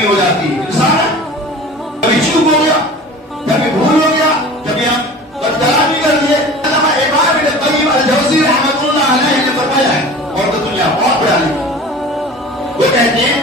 کمی ہو جاتی ہے. انسان ہے کبھی چوک ہو گیا, کبھی بھول ہو گیا, کبھی ہم بدکلامی کر لیے. علامہ ابن القیم الجوزی رحمۃ اللہ علیہ نے فرمایا ہے, اور تو دنیا بہت بڑا نہیں, وہ کہتے ہیں